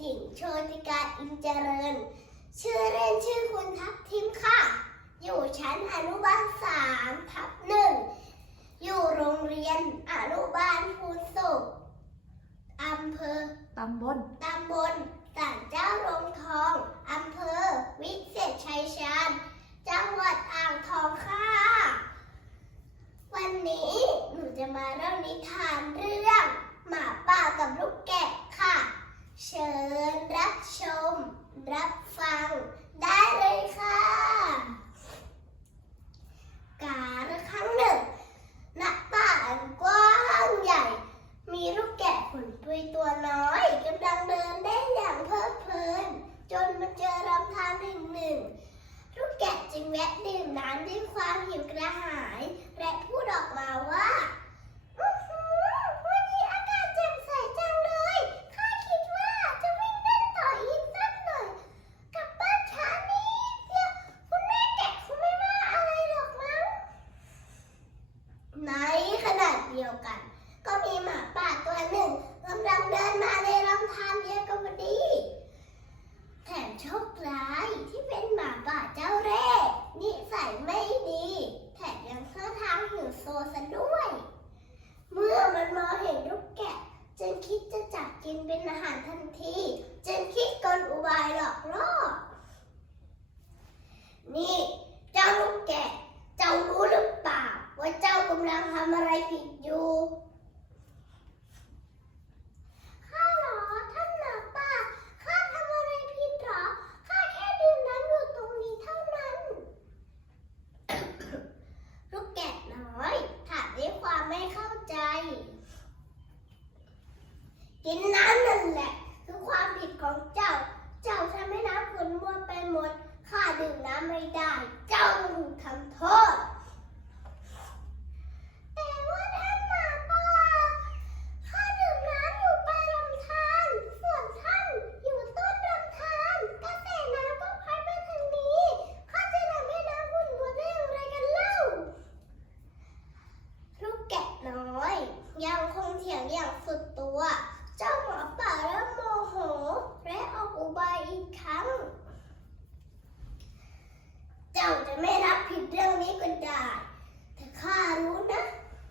หญิงโชติกาอินเจริญ ชื่อเล่นชื่อคุณทับทิมค่ะ อยู่ชั้นอนุบาลสามทับหนึ่ง อยู่โรงเรียนอนุบาลภูนสุขอำเภอตำบลตำบลศาลเจ้าโรงทอง อำเภอวิเศษชัยชาญ รับฟังได้เลยค่ะ การครั้งหนึ่งณป่าอันกว้างใหญ่ มีลูกแกะขนปุยตัวน้อยกำลังเดินได้อย่างเพลิดเพลิน จนมาเจอลำธารแห่งหนึ่ง ลูกแกะจึงแวะดื่มน้ำด้วยความหิวกระหาย และพูดออกมาว่าอื้อหือวันนี้อากาศแจ่มใสจังเลย ข้าคิดว่าจะวิ่งเล่นต่ออีกสักหน่อย กลับบ้านช้านิดเดียวคุณแม่แกะคงไม่ว่าอะไรหรอกมั้ง ในขณะเดียวกัน ก็มีหมาป่าตัวหนึ่งกำลังเดินมาในลำธารเดียวกันพอดี แถมโชคร้ายที่เป็นหมาป่าเจ้าเร่ห์นิสัยไม่ดี แถมยังท่าทางหิวโซซะด้วย เมื่อมันมองเห็นลูกแกะ จึงคิดจะจับกินเป็นอาหารทันที จึงคิดกลอุบายหลอกล่อ นี่ เจ้าลูกแกะ เจ้ารู้หรือเปล่า ว่าเจ้ากำลังทำอะไรผิดอยู่ ข้าเหรอ ท่านหมาป่า ข้าทำอะไรผิดเหรอ ข้าแค่ดื่มน้ำอยู่ตรงนี้เท่านั้น ลูกแกะน้อยถามด้วยความไม่เข้าใจ กินน้ำนั่นแหละ คือความผิดของเจ้า เจ้าทำให้น้ำขุนมัวไปหมด ข้าดื่มน้ำไม่ได้ เจ้าต้องถูกทำโทษ แต่ว่าท่านหมาป่าข้าดื่มน้ำอยู่ปลายลำธารส่วนท่านอยู่ต้นลำธารกระแสน้ำก็พัดมาทางนี้ ข้าจะทำให้น้ำขุนมัวได้อย่างไรกันเล่า ลูกแกะน้อย ยังคงเถียงอย่างสุดตัว เจ้าหมาป่าเริ่มโมโห และออกอุบายอีกครั้ง เจ้าจะไม่รับผิดเรื่องนี้ก็ได้แต่ข้ารู้นะ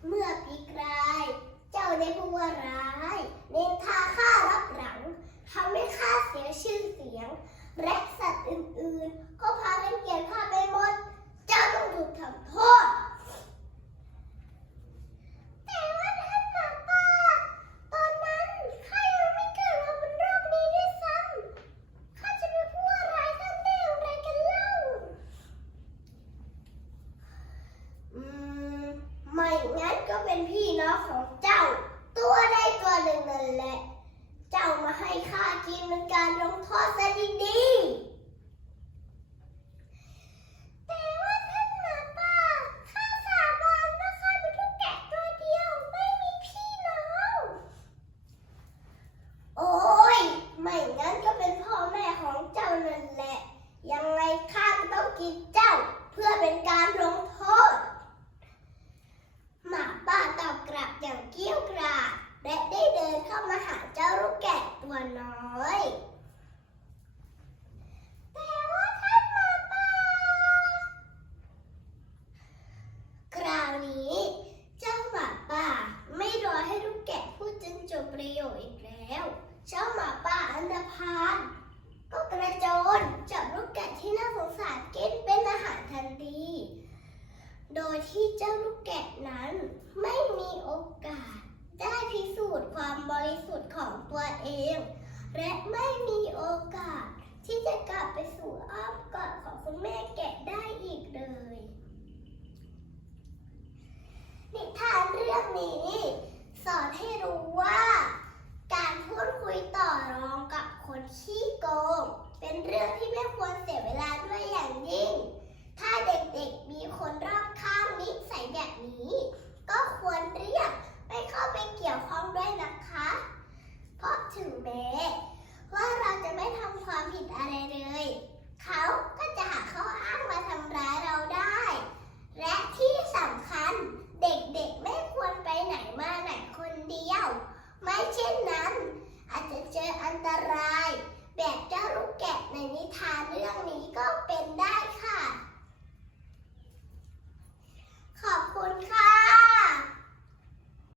เมื่อปีกลาย เจ้าได้พูดว่าร้ายเนินทาข้ารับหลังทำให้ข้าเสียชื่อเสียง และสัตว์อื่นๆ ก็พากันเกลียดข้าไปหมด เจ้าต้องถูกทำโทษ แต่ว่าท่านหมาป่า ตอนนั้นข้ายังไม่เกิดมาบนโลกนี้ด้วยซ้ำข้าจะไปพูดว่าร้ายท่านได้อย่างไรกันเล่า อืม งั้นก็เป็นพี่น้องของเจ้า ตัวใดตัวหนึ่งนั่นแหละ เจ้ามาให้ข้ากินเป็นการลงโทษซะดีๆแต่ว่าท่านหมาป่า ข้าสาบานว่าข้าเป็นลูกแกะตัวเดียว ไม่มีพี่น้อง โอ้ย ไม่งั้นก็เป็นพ่อแม่ของเจ้านั่นแหละ ยังไงข้าก็ต้องกินเจ้า เพื่อเป็นการลงโทษ หมาป่าตอบกลับอย่างเกรี้ยวกราด และได้เดินเข้ามาหาเจ้าลูกแกะตัวน้อย แต่ว่าท่านหมาป่า คราวนี้ เจ้าหมาป่าไม่รอให้ลูกแกะพูดจนจบประโยคอี กแล้ว เจ้าหมาป่าอันดพาน ก็กระโจนจับลูกแกะที่น่าสงสารกินเป็นอาหารทันที โดยที่เจ้าลูกแกะนั้นไม่มีโอกาส ได้พิสูจน์ความบริสุทธิ์ของตัวเอง และไม่มีโอกาสที่จะกลับไปสู่อ้อมกอดของคุณแม่แกะได้อีกเลย นิทานเรื่องนี้ สอนให้รู้ว่า การพูดคุยต่อรองกับคนขี้โกง เป็นเรื่องที่ไม่ควรเสียเวลาด้วยอย่างยิ่ง ถ้าเด็กๆมีคนรอบข้างนิสัยแบบนี้ ก็ควร